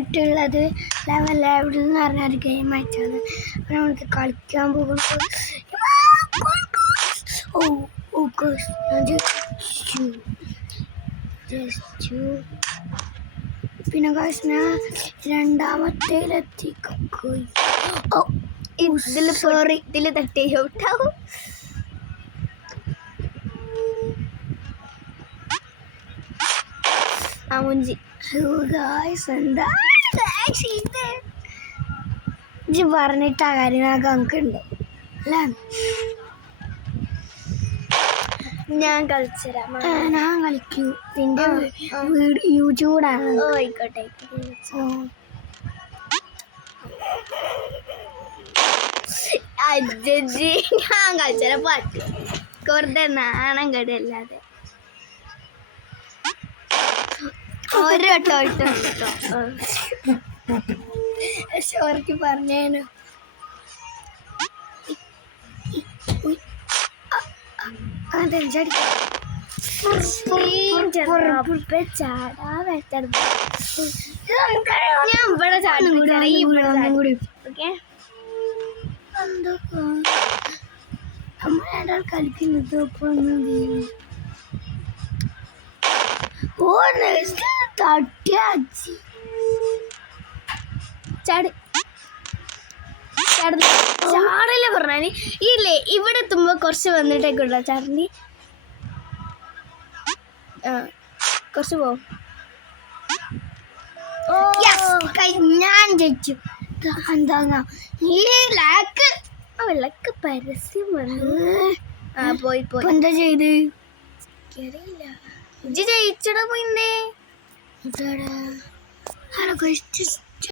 പറഞ്ഞിട്ടുള്ളത് ലെവൽ എന്ന് പറഞ്ഞൊരു ഗെയിം ആയിട്ടാണ്. അപ്പോൾ നമുക്ക് കളിക്കാൻ പോകുന്നത്. പിന്നെ ഞാൻ രണ്ടാമത്തേലെത്തി. സോറി, ഇതിൽ തട്ടി ഔട്ടാവും. മുഞ്ചി എന്താ ഇജ്ജ് പറഞ്ഞിട്ട് ആ കാര്യം നമുക്കുണ്ട് അല്ലേ? ഞാൻ കളിച്ചുതരാം. ഞാൻ കളിക്കൂ. നിന്റെ യൂട്യൂബാണ്. ആയിക്കോട്ടെ. അജ്ജി ഞാൻ കളിച്ചുതരാം. പാട്ട് വെറുതെ നാണം കടിയല്ലാതെ ഒരു വട്ടം ഷോർക്ക് പറഞ്ഞേനു. ഞാൻ ഇവിടെ ചാടി. നമ്മൾ കളിക്കുന്നത് തട്ടിയാച്ചി ചാടല്ലേ പറഞ്ഞാല് ഇല്ലേ ഇവിടെ എത്തുമ്പോ കുറച്ച് വന്നിട്ടേക്കുള്ള ചാടണ്ടി. കുറച്ച് പോവും. ഞാൻ ജയിച്ചു. എന്താ ഈ വെള്ളക്ക് പരസ്യം വന്നു. പോയി എന്താ ചെയ്ത്? ഇജ്ജ് ജയിച്ചടാ പോയിന്നേ.